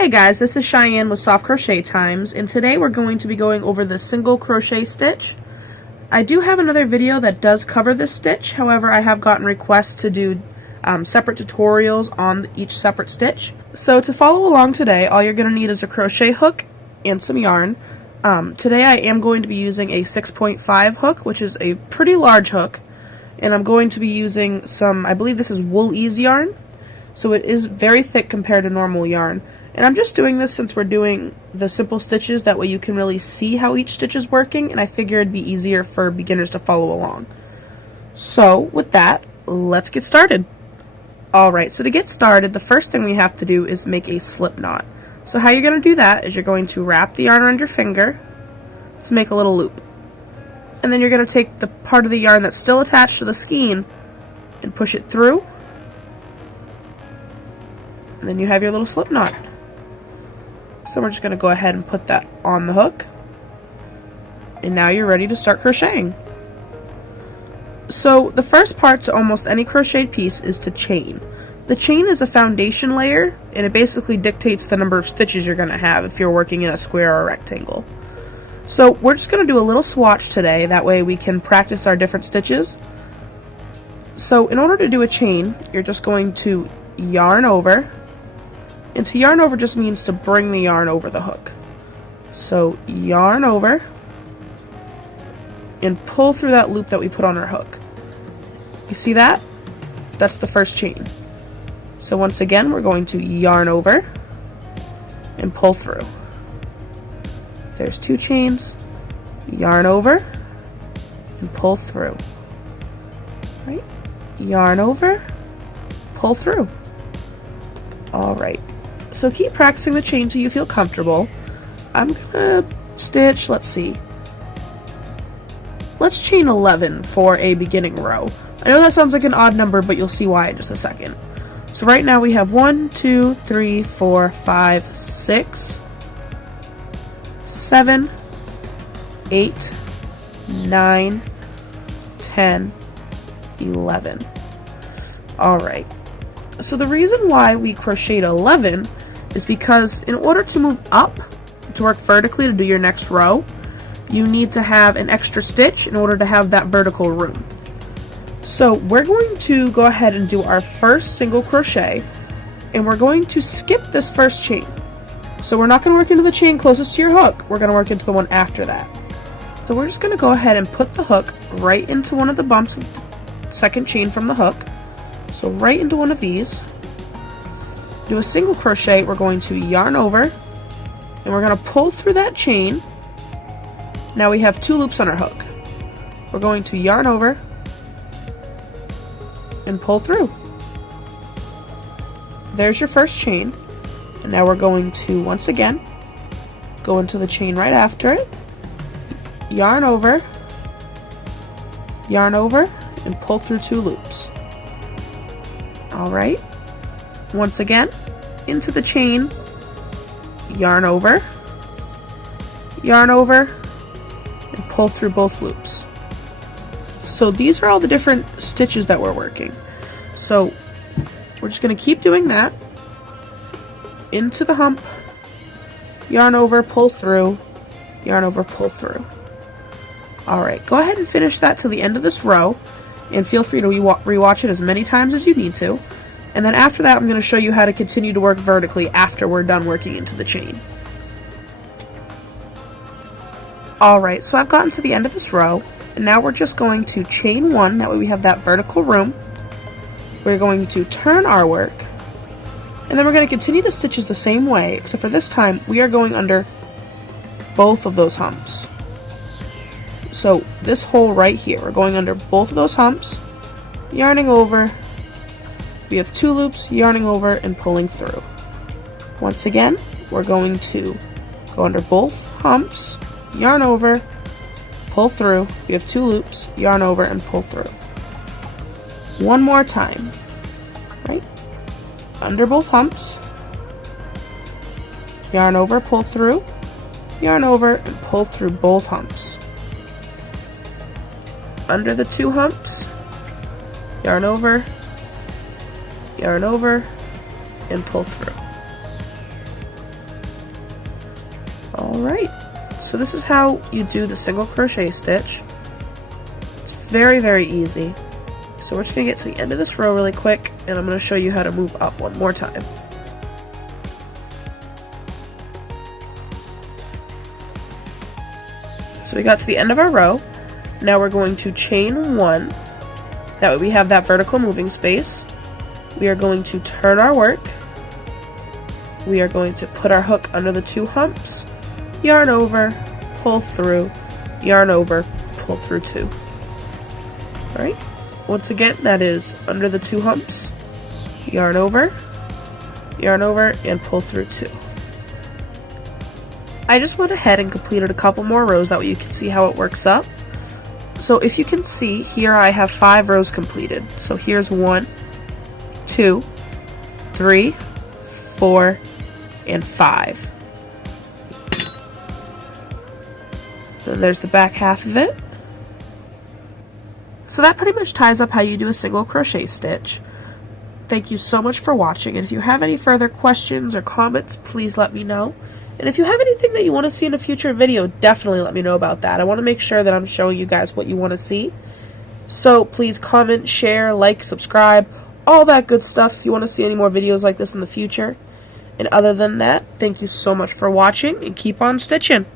Hey guys, this is Cheyenne with Soft Crochet Times, and today we're going to be going over the single crochet stitch. I do have another video that does cover this stitch, however I have gotten requests to do separate tutorials on each separate stitch. So to follow along today, all you're going to need is a crochet hook and some yarn. Today I am going to be using a 6.5 hook, which is a pretty large hook, and I'm going to be using some, I believe this is wool ease yarn, so it is very thick compared to normal yarn. And I'm just doing this since we're doing the simple stitches, that way you can really see how each stitch is working, and I figure it'd be easier for beginners to follow along. So with that, let's get started. Alright, so to get started, the first thing we have to do is make a slip knot. So how you're going to do that is you're going to wrap the yarn around your finger to make a little loop. And then you're going to take the part of the yarn that's still attached to the skein and push it through. And then you have your little slip knot. So we're just going to go ahead and put that on the hook. And now you're ready to start crocheting. So the first part to almost any crocheted piece is to chain. The chain is a foundation layer, and it basically dictates the number of stitches you're going to have if you're working in a square or a rectangle. So we're just going to do a little swatch today, that way we can practice our different stitches. So in order to do a chain, you're just going to yarn over. And to yarn over just means to bring the yarn over the hook. So yarn over and pull through that loop that we put on our hook. You see that? That's the first chain. So once again, we're going to yarn over and pull through. There's two chains, yarn over and pull through. Right? Yarn over, pull through. Alright. So keep practicing the chain till you feel comfortable. I'm gonna stitch, let's see. Let's chain 11 for a beginning row. I know that sounds like an odd number, but you'll see why in just a second. So right now we have 1, 2, 3, 4, 5, 6, 7, 8, 9, 10, 11. Alright. So the reason why we crocheted 11 is because in order to move up, to work vertically to do your next row, you need to have an extra stitch in order to have that vertical room. So we're going to go ahead and do our first single crochet, and we're going to skip this first chain. So we're not going to work into the chain closest to your hook, we're going to work into the one after that. So we're just going to go ahead and put the hook right into one of the bumps of the second chain from the hook. So right into one of these, do a single crochet, we're going to yarn over, and we're going to pull through that chain. Now we have two loops on our hook. We're going to yarn over and pull through. There's your first chain, and now we're going to once again go into the chain right after it, yarn over, and pull through two loops. Alright, once again, into the chain, yarn over, and pull through both loops. So these are all the different stitches that we're working. So we're just going to keep doing that. Into the hump, yarn over, pull through, yarn over, pull through. Alright, go ahead and finish that to the end of this row, and feel free to rewatch it as many times as you need to. And then after that, I'm going to show you how to continue to work vertically after we're done working into the chain. Alright, so I've gotten to the end of this row, and now we're just going to chain one, that way we have that vertical room. We're going to turn our work, and then we're going to continue the stitches the same way, except for this time we are going under both of those humps. So this hole right here, we're going under both of those humps, yarning over, we have two loops, yarning over, and pulling through. Once again, we're going to go under both humps, yarn over, pull through, we have two loops, yarn over, and pull through. One more time, right? Under both humps, yarn over, pull through, yarn over, and pull through both humps. Under the two humps, yarn over, and pull through. Alright, so this is how you do the single crochet stitch. It's very, very easy. So we're just going to get to the end of this row really quick, and I'm going to show you how to move up one more time. So we got to the end of our row. Now we're going to chain 1. That way we have that vertical moving space. We are going to turn our work. We are going to put our hook under the 2 humps, yarn over, pull through, yarn over, pull through 2. Alright, once again that is under the 2 humps, yarn over, and pull through 2. I just went ahead and completed a couple more rows, that way you can see how it works up. So if you can see, here I have 5 rows completed. So here's 1, 2, 3, 4, and 5. Then there's the back half of it. So that pretty much ties up how you do a single crochet stitch. Thank you so much for watching, and if you have any further questions or comments, please let me know. And if you have anything that you want to see in a future video, definitely let me know about that. I want to make sure that I'm showing you guys what you want to see. So please comment, share, like, subscribe, all that good stuff if you want to see any more videos like this in the future. And other than that, thank you so much for watching, and keep on stitching.